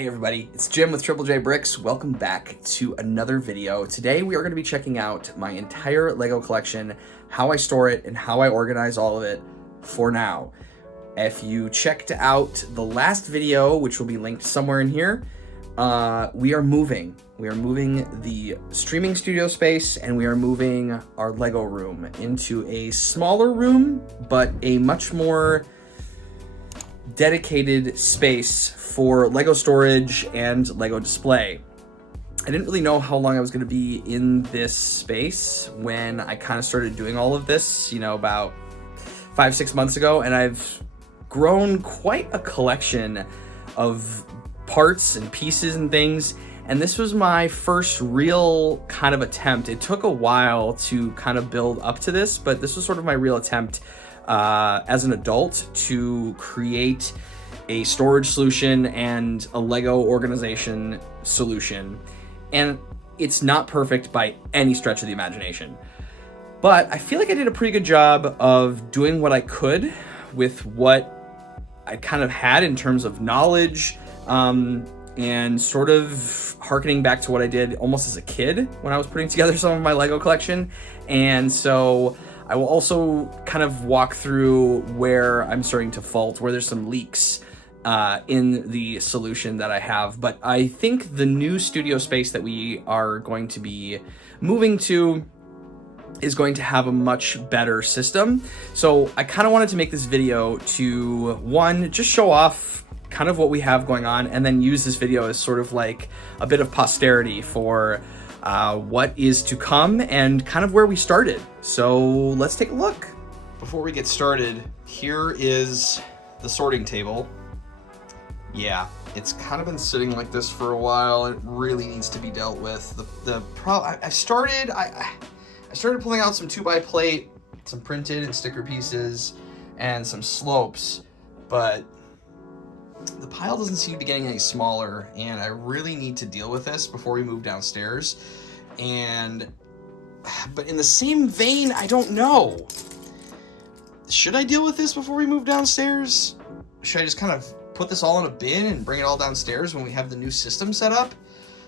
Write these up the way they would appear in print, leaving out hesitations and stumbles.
Hey everybody, it's Jim with Triple J Bricks. Welcome back to another video. Today we are going to be checking out my entire Lego collection, how I store it, and how I organize all of it for now. If you checked out the last video, which will be linked somewhere in here, we are moving. We are moving the streaming studio space and we are moving our Lego room into a smaller room, but a much more dedicated space for Lego storage and Lego display. I didn't really know how long I was going to be in this space when I kind of started doing all of this, about 5-6 months ago, and I've grown quite a collection of parts and pieces and things, and this was my first real kind of attempt. It took a while to kind of build up to this, but this was sort of my real attempt as an adult to create a storage solution and a Lego organization solution. And it's not perfect by any stretch of the imagination, but I feel like I did a pretty good job of doing what I could with what I kind of had in terms of knowledge, and sort of harkening back to what I did almost as a kid when I was putting together some of my Lego collection. And so I will also kind of walk through where I'm starting to fault, where there's some leaks in the solution that I have. But I think the new studio space that we are going to be moving to is going to have a much better system. So I kind of wanted to make this video to, one, just show off kind of what we have going on, and then use this video as sort of like a bit of posterity for what is to come and kind of where we started. So let's take a look. Before we get started, here is the sorting table. Yeah, it's kind of been sitting like this for a while. It really needs to be dealt with. I started pulling out some 2x plate, some printed and sticker pieces, and some slopes, but the pile doesn't seem to be getting any smaller, and I really need to deal with this before we move downstairs. But in the same vein, I don't know. Should I deal with this before we move downstairs? Should I just kind of put this all in a bin and bring it all downstairs when we have the new system set up?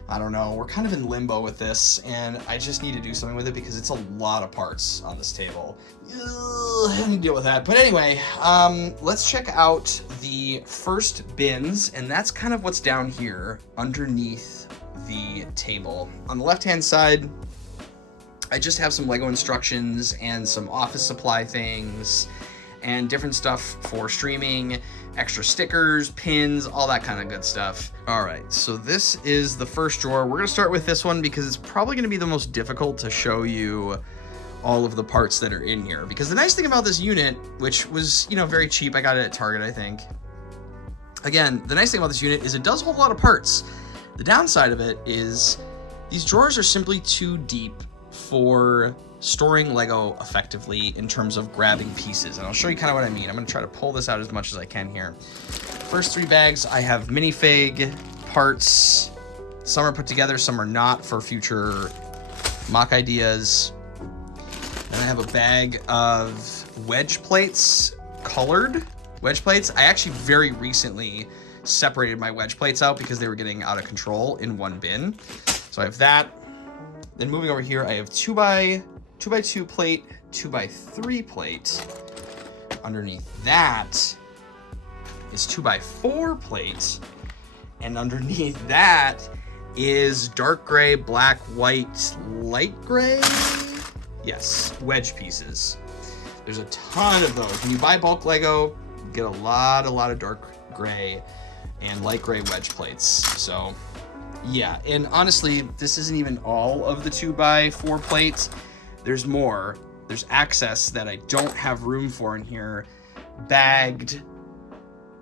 I don't know. We're kind of in limbo with this, and I just need to do something with it because it's a lot of parts on this table. I need to deal with that. But anyway, let's check out the first bins, and that's kind of what's down here underneath the table. On the left-hand side, I just have some Lego instructions and some office supply things and different stuff for streaming, extra stickers, pins, all that kind of good stuff. All right, so this is the first drawer. We're gonna start with this one because it's probably gonna be the most difficult to show you all of the parts that are in here. Because the nice thing about this unit, which was, very cheap, I got it at Target, I think. Again, the nice thing about this unit is it does hold a lot of parts. The downside of it is these drawers are simply too deep for storing Lego effectively in terms of grabbing pieces. And I'll show you kind of what I mean. I'm gonna try to pull this out as much as I can here. First 3 bags, I have minifig parts. Some are put together, some are not, for future mock ideas. Then I have a bag of wedge plates, colored wedge plates. I actually very recently separated my wedge plates out because they were getting out of control in one bin. So I have that. Then moving over here, I have 2x2 plate, 2x3 plate. Underneath that is 2x4 plate. And underneath that is dark gray, black, white, light gray. Yes, wedge pieces. There's a ton of those. When you buy bulk Lego, you get a lot of dark gray and light gray wedge plates. So yeah, and honestly, this isn't even all of the 2x4 plates. There's more. There's access that I don't have room for in here, bagged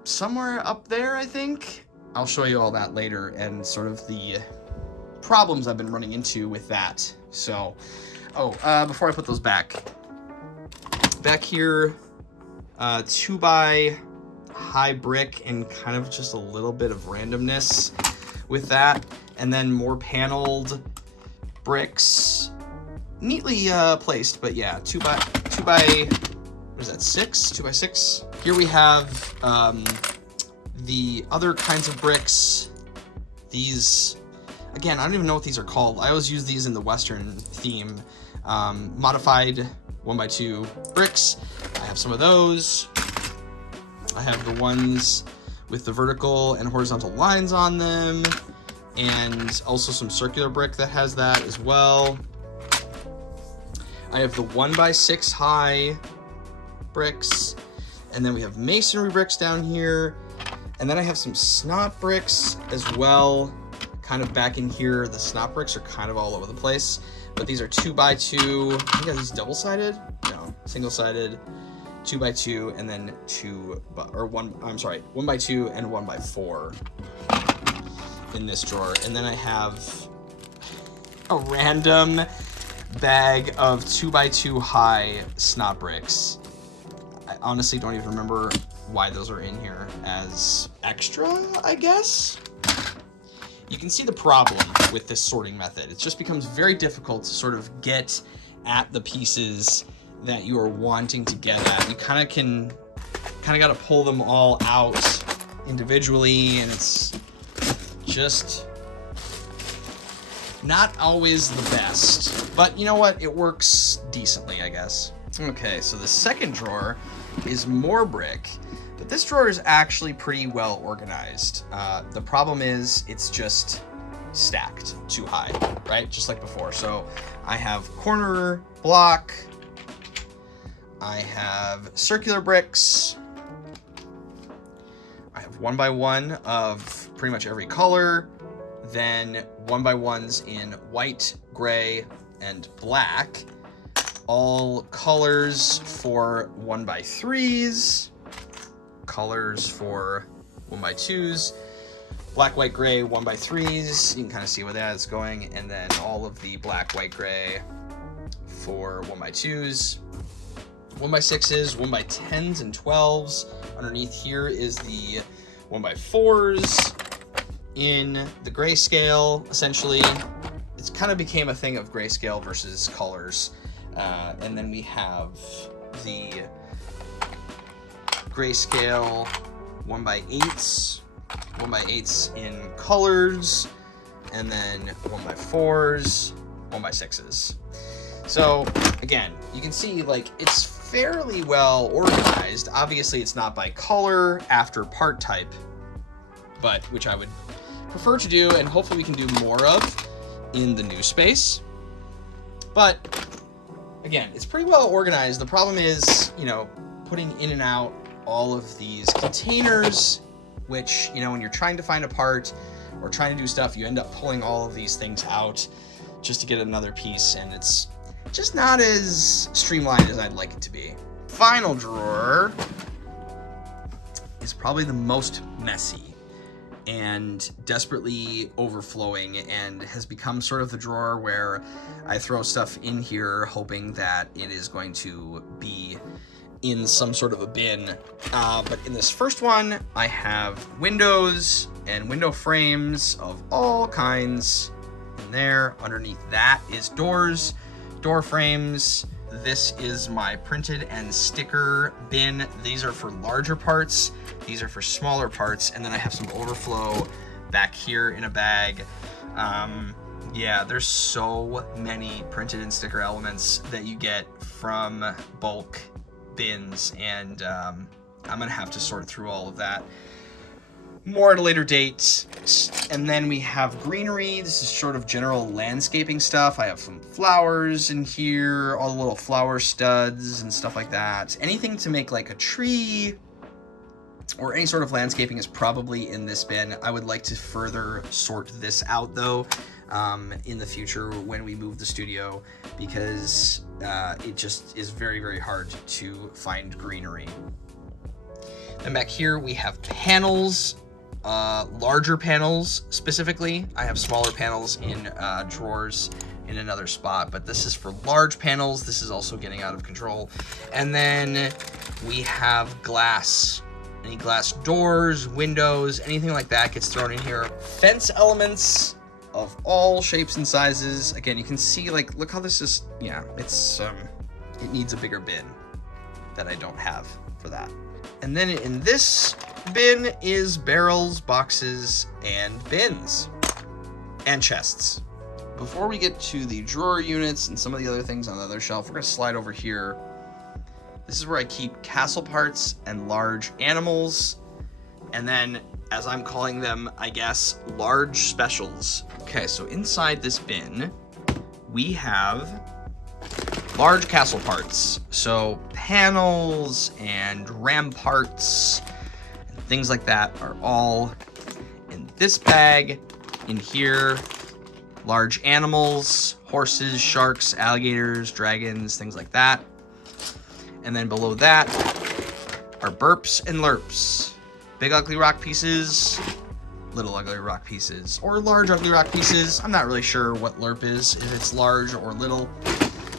somewhere up there, I think. I'll show you all that later and sort of the problems I've been running into with that. So, before I put those back here, 2x high brick and kind of just a little bit of randomness with that, and then more paneled bricks, neatly placed, but yeah, 2x what is that, 6? 2x6. Here we have the other kinds of bricks These, again, I don't even know what these are called. I always use these in the Western theme. Modified 1x2 bricks. I have some of those. I have the ones with the vertical and horizontal lines on them, and also some circular brick that has that as well. I have the 1x6 high bricks, and then we have masonry bricks down here, and then I have some snot bricks as well, kind of back in here. The snot bricks are kind of all over the place, but these are 2x2. I think are these double-sided? No, single-sided. 2x2, and then 1x2 and 1x4 in this drawer. And then I have a random bag of 2x2 high snot bricks. I honestly don't even remember why those are in here as extra, I guess. You can see the problem with this sorting method. It just becomes very difficult to sort of get at the pieces that you are wanting to get at. You kind of got to pull them all out individually, and it's just not always the best. But you know what? It works decently, I guess. Okay, so the second drawer is more brick, but this drawer is actually pretty well organized. The problem is it's just stacked too high, right? Just like before. So I have corner block, I have circular bricks, I have 1x1 of pretty much every color, then 1x1s in white, gray, and black, all colors for 1x3s, colors for 1x2s, black, white, gray, 1x3s, you can kind of see where that is going, and then all of the black, white, gray for 1x2s, 1x6s, 1x10s and 12s. Underneath here is the 1x4s in the grayscale. Essentially, it's kind of became a thing of grayscale versus colors. And then we have the grayscale 1x8s, 1x8s in colors, and then 1x4s, 1x6s. So again, you can see like it's fairly well organized. Obviously it's not by color after part type, but which I would prefer to do, and hopefully we can do more of in the new space. But again, it's pretty well organized. The problem is, you know, putting in and out all of these containers, which, you know, when you're trying to find a part or trying to do stuff, you end up pulling all of these things out just to get another piece, and it's just not as streamlined as I'd like it to be. Final drawer is probably the most messy and desperately overflowing, and has become sort of the drawer where I throw stuff in here hoping that it is going to be in some sort of a bin. But in this first one, I have windows and window frames of all kinds in there. Underneath that is doors, door frames. This is my printed and sticker bin. These are for larger parts. These are for smaller parts. And then I have some overflow back here in a bag. Yeah, there's so many printed and sticker elements that you get from bulk bins, and I'm gonna have to sort through all of that more at a later date. And then we have greenery. This is sort of general landscaping stuff. I have some flowers in here, all the little flower studs and stuff like that. Anything to make like a tree or any sort of landscaping is probably in this bin. I would like to further sort this out though in the future when we move the studio, because it just is very, very hard to find greenery. Then back here we have panels, larger panels specifically. I have smaller panels in drawers in another spot, but this is for large panels. This is also getting out of control. And then we have glass. Any glass doors, windows, anything like that gets thrown in here. Fence elements of all shapes and sizes. Again, you can see, like, look how this is, yeah, it's, it needs a bigger bin that I don't have for that. And then in this bin is barrels, boxes, and bins. and chests. Before we get to the drawer units and some of the other things on the other shelf, we're going to slide over here. This is where I keep castle parts and large animals. And then, as I'm calling them, I guess, large specials. Okay, so inside this bin, we have large castle parts. So panels and ramparts and things like that are all in this bag. In here, large animals, horses, sharks, alligators, dragons, things like that. And then below that are burps and lurps. Big ugly rock pieces, little ugly rock pieces, or large ugly rock pieces. I'm not really sure what lurp is, if it's large or little.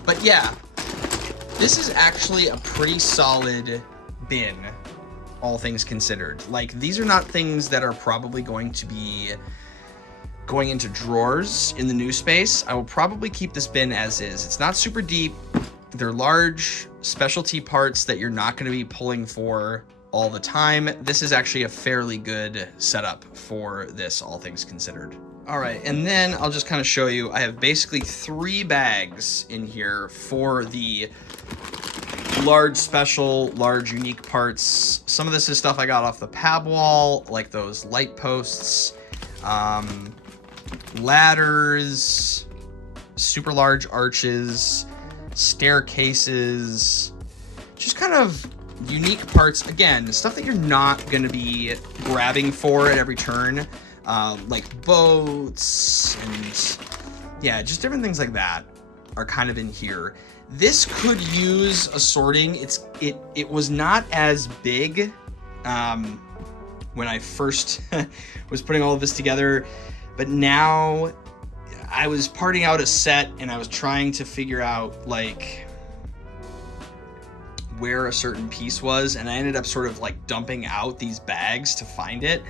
But yeah, this is actually a pretty solid bin, all things considered. Like, these are not things that are probably going to be going into drawers in the new space. I will probably keep this bin as is. It's not super deep. They're large specialty parts that you're not going to be pulling for all the time. This is actually a fairly good setup for this, all things considered. All right, and then I'll just kind of show you. I have basically 3 bags in here for the large special, large unique parts. Some of this is stuff I got off the pab wall, like those light posts, ladders, super large arches, staircases, just kind of unique parts. Again, stuff that you're not going to be grabbing for at every turn, like boats and yeah, just different things like that are kind of in here. This could use a sorting. It was not as big when I first was putting all of this together, but now I was parting out a set and I was trying to figure out like where a certain piece was, and I ended up sort of like dumping out these bags to find it,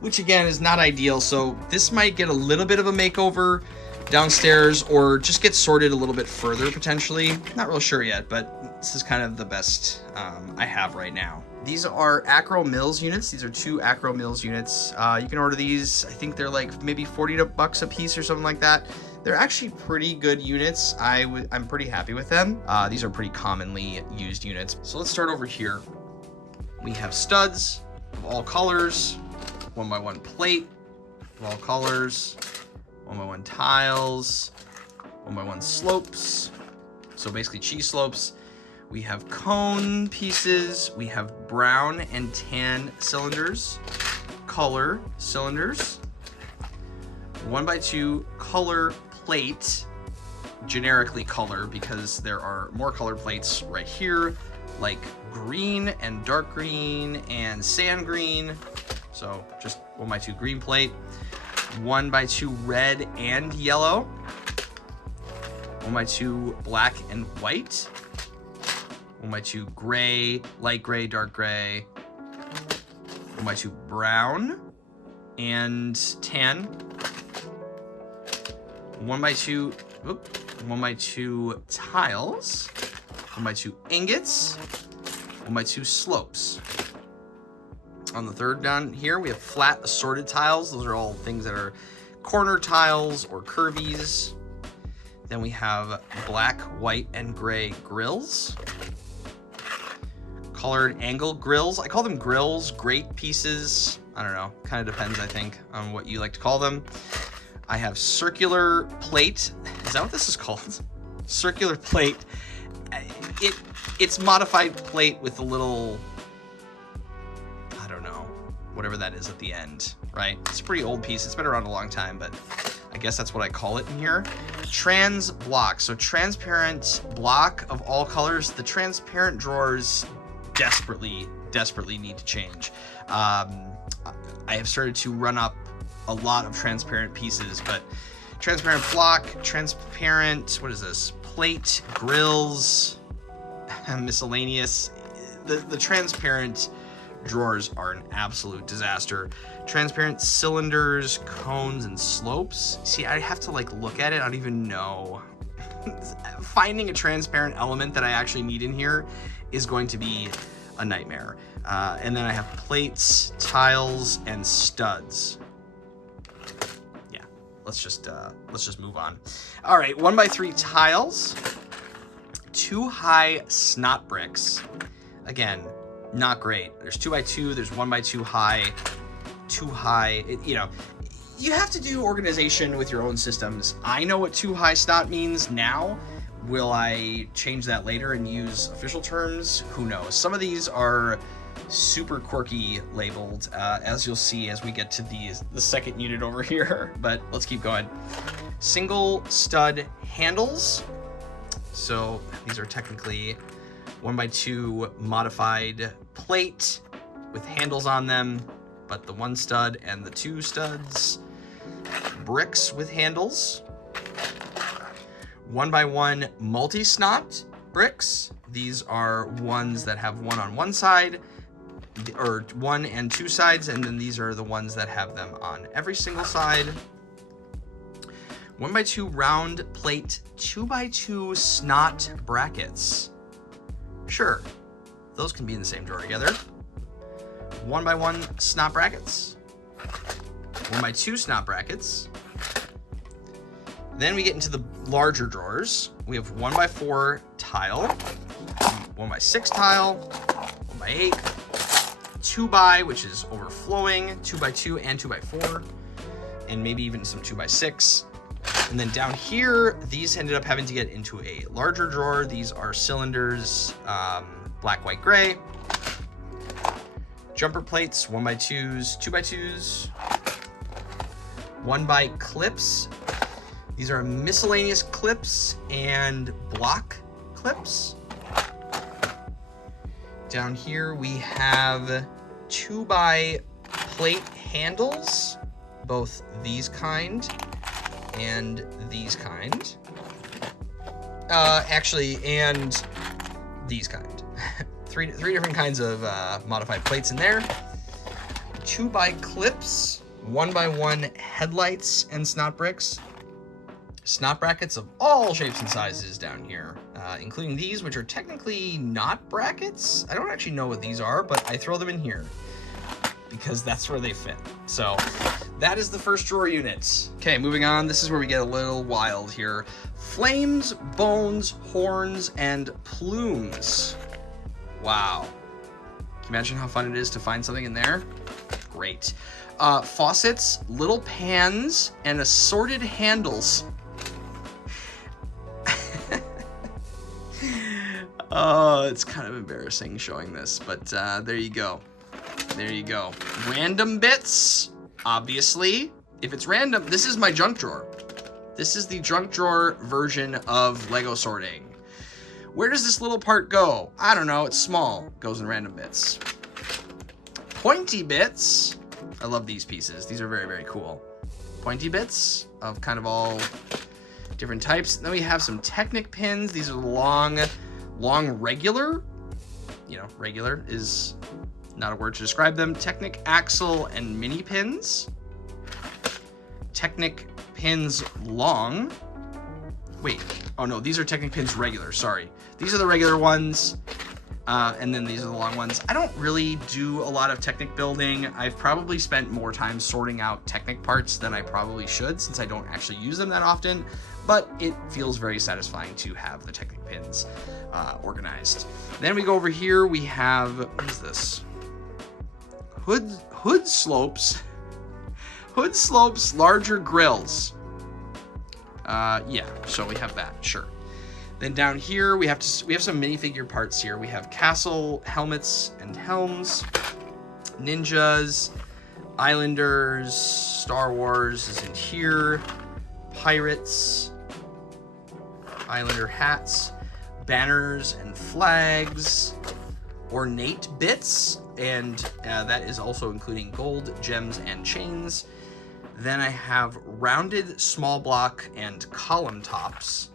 which again is not ideal. So this might get a little bit of a makeover downstairs or just get sorted a little bit further potentially. Not real sure yet, but this is kind of the best I have right now. These are Acro Mills units. These are 2 Acro Mills units. You can order these. I think they're like maybe $40 a piece or something like that. They're actually pretty good units. I'm pretty happy with them. These are pretty commonly used units. So let's start over here. We have studs of all colors, 1x1 plate of all colors, 1x1 tiles, 1x1 slopes. So basically cheese slopes. We have cone pieces. We have brown and tan cylinders, color cylinders, 1x2 color plate, generically color because there are more color plates right here, like green and dark green and sand green. So just 1x2 green plate, 1x2 red and yellow, 1x2 black and white, 1x2 gray, light gray, dark gray, 1x2 brown and tan, 1x2 tiles, 1x2 ingots, 1x2 slopes. On the third down here, we have flat assorted tiles. Those are all things that are corner tiles or curvies. Then we have black, white, and gray grills. Colored angle grills. I call them grills, grate pieces. I don't know, kind of depends, I think, on what you like to call them. I have circular plate. Is that what this is called? Circular plate. It's modified plate with a little, I don't know, whatever that is at the end, right? It's a pretty old piece. It's been around a long time, but I guess that's what I call it in here. Trans block. So transparent block of all colors. The transparent drawers desperately need to change. I have started to run up a lot of transparent pieces, but transparent block, transparent, what is this? Plate, grills, miscellaneous. The transparent drawers are an absolute disaster. Transparent cylinders, cones, and slopes. See, I have to like look at it. I don't even know. Finding a transparent element that I actually need in here is going to be a nightmare. And then I have plates, tiles, and studs. Yeah, let's just move on. All right, 1x3 tiles, 2 high snot bricks. Again, not great. There's 2x2, there's 1x2 high, 2 high. You know, you have to do organization with your own systems. I know what 2 high snot means now. Will I change that later and use official terms? Who knows? Some of these are super quirky labeled, as you'll see as we get to the second unit over here, but let's keep going. Single stud handles. So these are technically 1x2 modified plate with handles on them, but the 1 stud and the 2 studs. Bricks with handles. 1x1 multi-snot bricks. These are ones that have 1 on one side, or 1 and 2 sides, and then these are the ones that have them on every single side. 1x2 round plate, 2x2 snot brackets. Sure, those can be in the same drawer together. 1x1 snot brackets. 1x2 snot brackets. Then we get into the larger drawers. We have 1x4 tile, 1x6 tile, 1x8, 2x, which is overflowing, 2x2 and 2x4, and maybe even some 2x6. And then down here, these ended up having to get into a larger drawer. These are cylinders, black, white, gray. Jumper plates, 1x2s, 2x2s. 1x clips. These are miscellaneous clips and block clips. Down here we have 2x plate handles, both these kind and these kind. Actually, and these kind. three different kinds of modified plates in there. 2x clips, 1x1 headlights and snot bricks. Snot brackets of all shapes and sizes down here, including these, which are technically not brackets. I don't actually know what these are, but I throw them in here because that's where they fit. So that is the first drawer unit. Okay, moving on. This is where we get a little wild here. Flames, bones, horns, and plumes. Wow. Can you imagine how fun it is to find something in there? Great. Faucets, little pans, and assorted handles. Oh, it's kind of embarrassing showing this, but there you go. There you go. Random bits, obviously. If it's random, this is my junk drawer. This is the junk drawer version of Lego sorting. Where does this little part go? I don't know, it's small. It goes in random bits. Pointy bits. I love these pieces. These are very, very cool. Pointy bits of kind of all different types. Then we have some Technic pins. These are long regular. You know, regular is not a word to describe them. Technic axle and mini pins. Technic pins long. Wait, oh no, these are Technic pins regular, sorry. These are the regular ones, and then these are the long ones. I don't really do a lot of Technic building. I've probably spent more time sorting out Technic parts than I probably should, since I don't actually use them that often, but it feels very satisfying to have the Technic pins organized. Then we go over here, we have, what is this? Hood slopes. Hood slopes, larger grills. Yeah, so we have that, sure. Then down here we have some minifigure parts here. We have castle helmets and helms, ninjas, islanders, Star Wars is in here, pirates, islander hats, banners and flags, ornate bits, and that is also including gold, gems, and chains. Then I have rounded small block and column tops,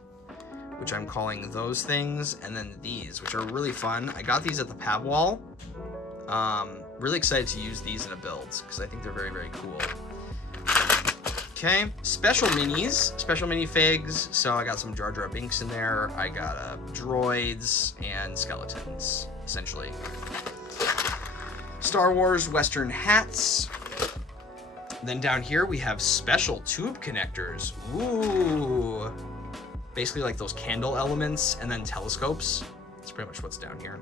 which I'm calling those things, and then these, which are really fun. I got these at the Pab Wall. Really excited to use these in a build, because I think they're very, very cool. Okay, special minis, special minifigs. So I got some Jar Jar Binks in there. I got droids and skeletons, essentially. Star Wars Western hats. then down here we have special tube connectors. Ooh. Basically like those candle elements and then telescopes. That's pretty much what's down here.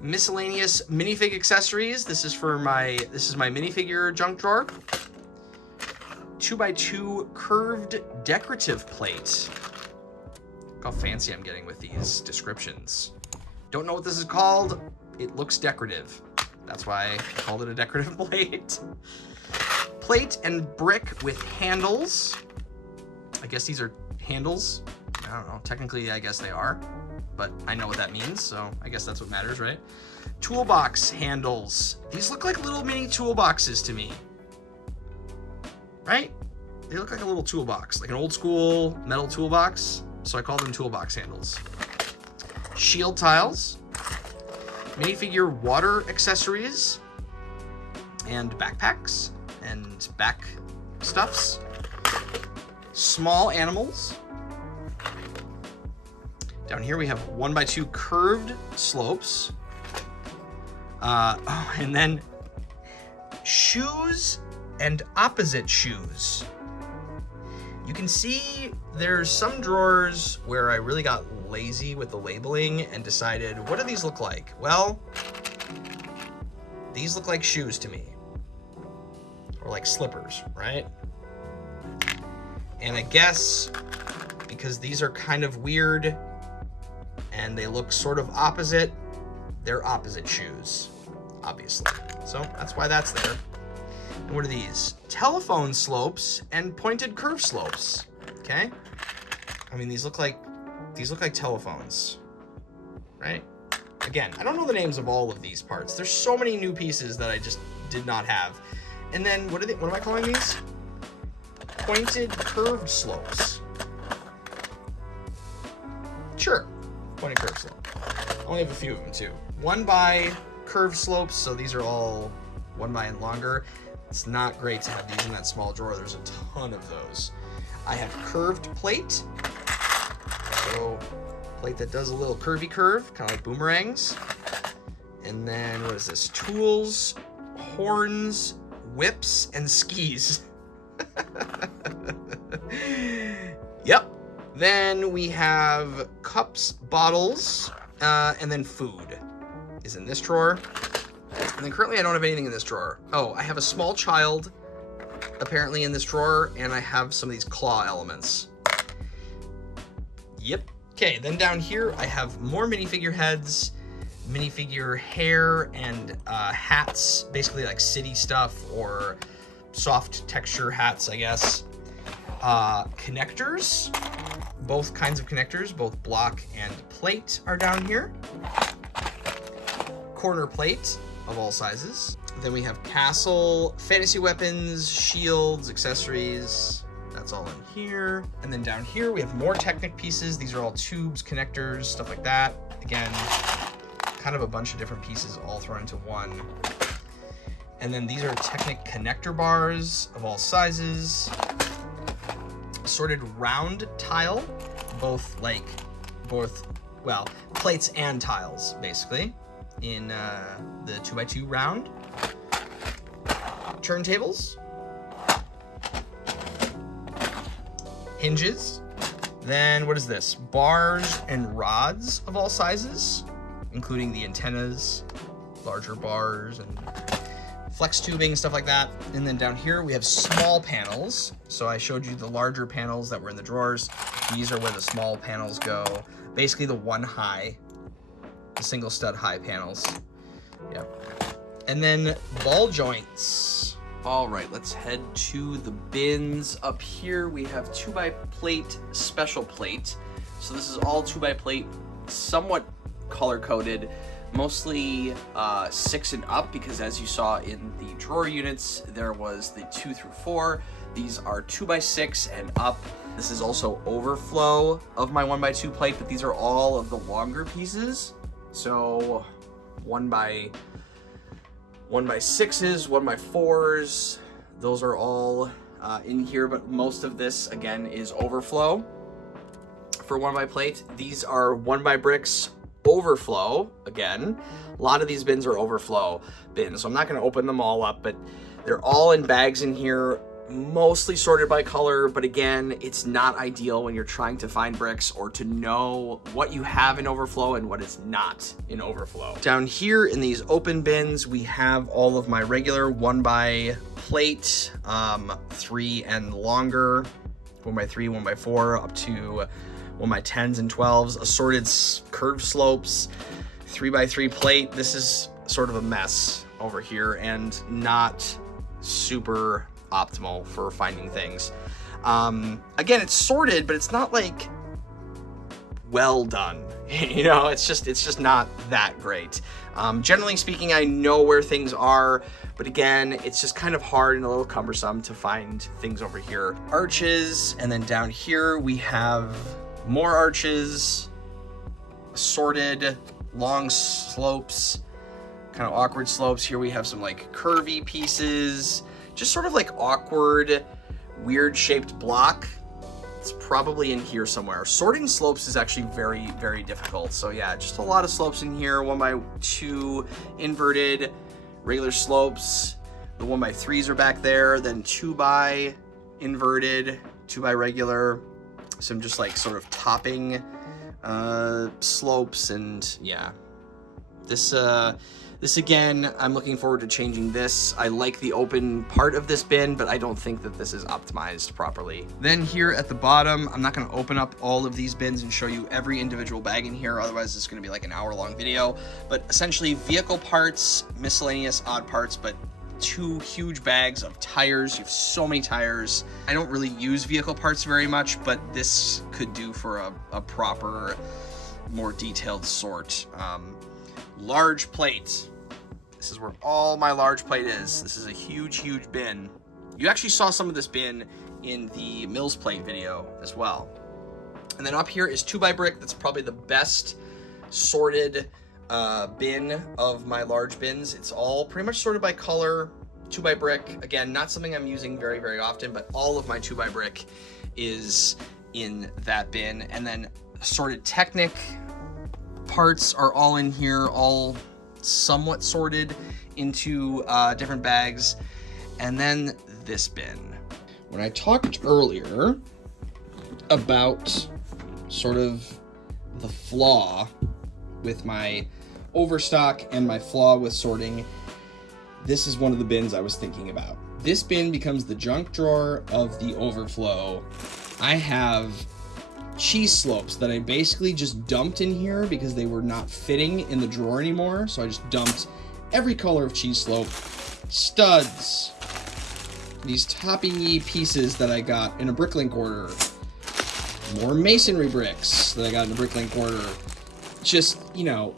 Miscellaneous minifig accessories. This is my minifigure junk drawer. 2x2 curved decorative plate. Look how fancy I'm getting with these descriptions. Don't know what this is called. It looks decorative. That's why I called it a decorative plate. Plate and brick with handles. I guess these are handles. I don't know. Technically, I guess they are. But I know what that means, so I guess that's what matters, right? Toolbox handles. These look like little mini toolboxes to me. Right? They look like a little toolbox, like an old school metal toolbox. So I call them toolbox handles. Shield tiles. Minifigure water accessories. And backpacks. And back stuffs. Small animals. Down here we have 1x2 curved slopes. And then shoes and opposite shoes. You can see there's some drawers where I really got lazy with the labeling and decided, what do these look like? Well, these look like shoes to me. Or like slippers, right? And I guess because these are kind of weird and they look sort of opposite, they're opposite shoes, obviously. So that's why that's there. And what are these? Telephone slopes and pointed curve slopes. Okay. I mean, these look like telephones, right? Again, I don't know the names of all of these parts. There's so many new pieces that I just did not have. And then what am I calling these? Pointed curved slopes. Sure. Pointed curve slope. I only have a few of them too. 1x curved slopes, so these are all 1x and longer. It's not great to have these in that small drawer. There's a ton of those. I have curved plate. So plate that does a little curvy curve, kind of like boomerangs. And then what is this? Tools, horns, whips, and skis. Yep. Then we have cups, bottles, and then food is in this drawer. And then currently I don't have anything in this drawer. Oh, I have a small child apparently in this drawer, and I have some of these claw elements. Yep. Okay, then down here I have more minifigure heads, minifigure hair, and hats, basically like city stuff or soft texture hats, I guess. Connectors, both kinds of connectors, both block and plate are down here. Corner plate of all sizes. Then we have castle, fantasy weapons, shields, accessories. That's all in here. And then down here we have more Technic pieces. These are all tubes, connectors, stuff like that. Again, kind of a bunch of different pieces all thrown into one. And then these are Technic connector bars of all sizes. Sorted round tile, well, plates and tiles, basically, in the 2x2 round. Turntables. Hinges. Then what is this? Bars and rods of all sizes, including the antennas, larger bars, and flex tubing, stuff like that. And then down here we have small panels. So I showed you the larger panels that were in the drawers. These are where the small panels go. Basically the one high, the single stud high panels. Yep. And then ball joints. All right, let's head to the bins. Up here we have 2x plate, special plate. So this is all 2x plate, somewhat color coded. Mostly 6 and up, because as you saw in the drawer units, there was the 2 through 4. These are 2x6 and up. This is also overflow of my 1x2 plate, but these are all of the longer pieces. So 1x6s, 1x4s, those are all in here, but most of this, again, is overflow for 1x plate. These are 1x bricks, overflow. Again, a lot of these bins are overflow bins, so I'm not going to open them all up, but They're all in bags in here, mostly sorted by color, but again, it's not ideal when you're trying to find bricks or to know what you have in overflow and what is not in overflow. Down here in these open bins, we have all of my regular 1x plate, 3 and longer, 1x3, 1x4, up to 1x10s and 12s, assorted curved slopes, 3x3 plate. This is sort of a mess over here and not super optimal for finding things. Again, it's sorted, but it's not like well done. You know, it's just not that great. Generally speaking, I know where things are, but again, it's just kind of hard and a little cumbersome to find things over here. Arches, and then down here we have more arches, assorted long slopes, kind of awkward slopes. Here we have some like curvy pieces, just sort of like awkward, weird shaped block. It's probably in here somewhere. Sorting slopes is actually very, very difficult. So yeah, just a lot of slopes in here. 1x2 inverted, regular slopes. The 1x3s are back there. Then 2x inverted, 2x regular. Some just like sort of topping slopes, and yeah. This again, I'm looking forward to changing this. I like the open part of this bin, but I don't think that this is optimized properly. Then here at the bottom, I'm not gonna open up all of these bins and show you every individual bag in here, otherwise it's gonna be like an hour-long video. But essentially, vehicle parts, miscellaneous odd parts, but 2 huge bags of tires. You have so many tires. I don't really use vehicle parts very much, but this could do for a proper, more detailed sort. Large plate. This is where all my large plate is. This is a huge, huge bin. You actually saw some of this bin in the Mills plate video as well. And then up here is 2x brick. That's probably the best sorted bin of my large bins. It's all pretty much sorted by color. 2x brick, again, not something I'm using very, very often, but all of my 2x brick is in that bin. And then sorted Technic parts are all in here, all somewhat sorted into different bags. And then this bin. When I talked earlier about sort of the flaw with my overstock and my flaw with sorting, this is one of the bins I was thinking about. This bin becomes the junk drawer of the overflow. I have cheese slopes that I basically just dumped in here because they were not fitting in the drawer anymore. So I just dumped every color of cheese slope, studs, these toppy pieces that I got in a Bricklink order, more masonry bricks that I got in a Bricklink order, just, you know,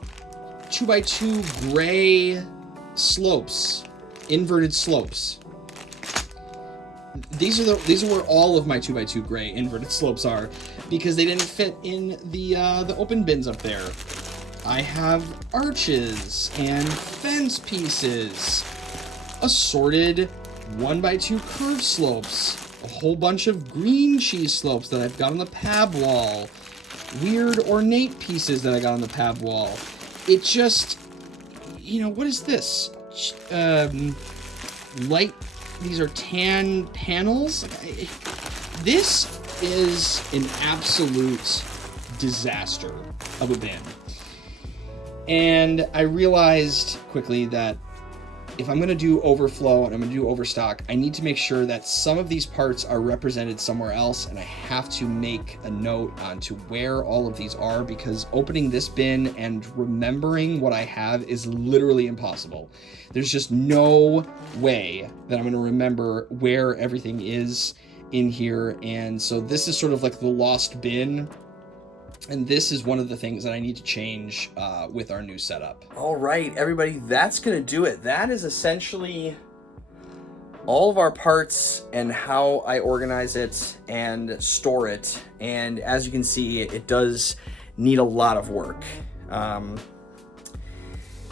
2x2 gray slopes, inverted slopes. These are where all of my 2x2 gray inverted slopes are, because they didn't fit in the open bins up there. I have arches and fence pieces, assorted 1x2 curved slopes, a whole bunch of green cheese slopes that I've got on the pab wall, weird ornate pieces that I got on the pab wall. It just, you know, what is this? Light. These are tan panels. This is an absolute disaster of a bin. And I realized quickly that if I'm going to do overflow and I'm going to do overstock, I need to make sure that some of these parts are represented somewhere else, and I have to make a note onto where all of these are, because opening this bin and remembering what I have is literally impossible. There's just no way that I'm going to remember where everything is in here, and so this is sort of like the lost bin. And this is one of the things that I need to change with our new setup. All right, everybody, that's going to do it. That is essentially all of our parts and how I organize it and store it. And as you can see, it does need a lot of work.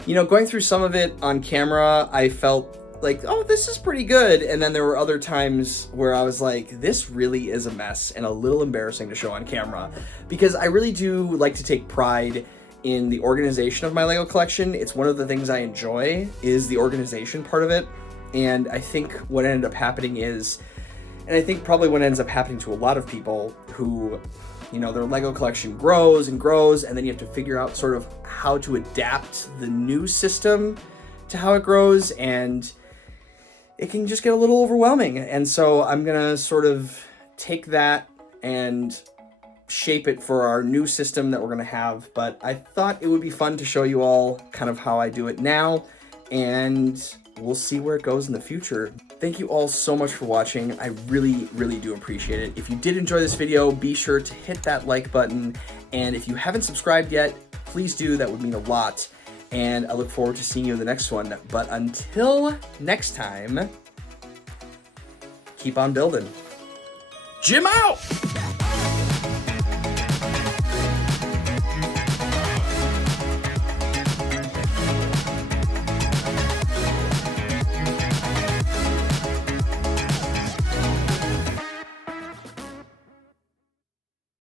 You know, going through some of it on camera, I felt like, oh, this is pretty good. And then there were other times where I was like, this really is a mess and a little embarrassing to show on camera, because I really do like to take pride in the organization of my Lego collection. It's one of the things I enjoy, is the organization part of it. And I think what ended up happening is, and I think probably what ends up happening to a lot of people who, you know, their Lego collection grows and grows, and then you have to figure out sort of how to adapt the new system to how it grows, and it can just get a little overwhelming. And so I'm gonna sort of take that and shape it for our new system that we're gonna have. But I thought it would be fun to show you all kind of how I do it now, and we'll see where it goes in the future. Thank you all so much for watching. I really, really do appreciate it. If you did enjoy this video, be sure to hit that like button. And if you haven't subscribed yet, please do. That would mean a lot. And I look forward to seeing you in the next one. But until next time, keep on building. Jim out!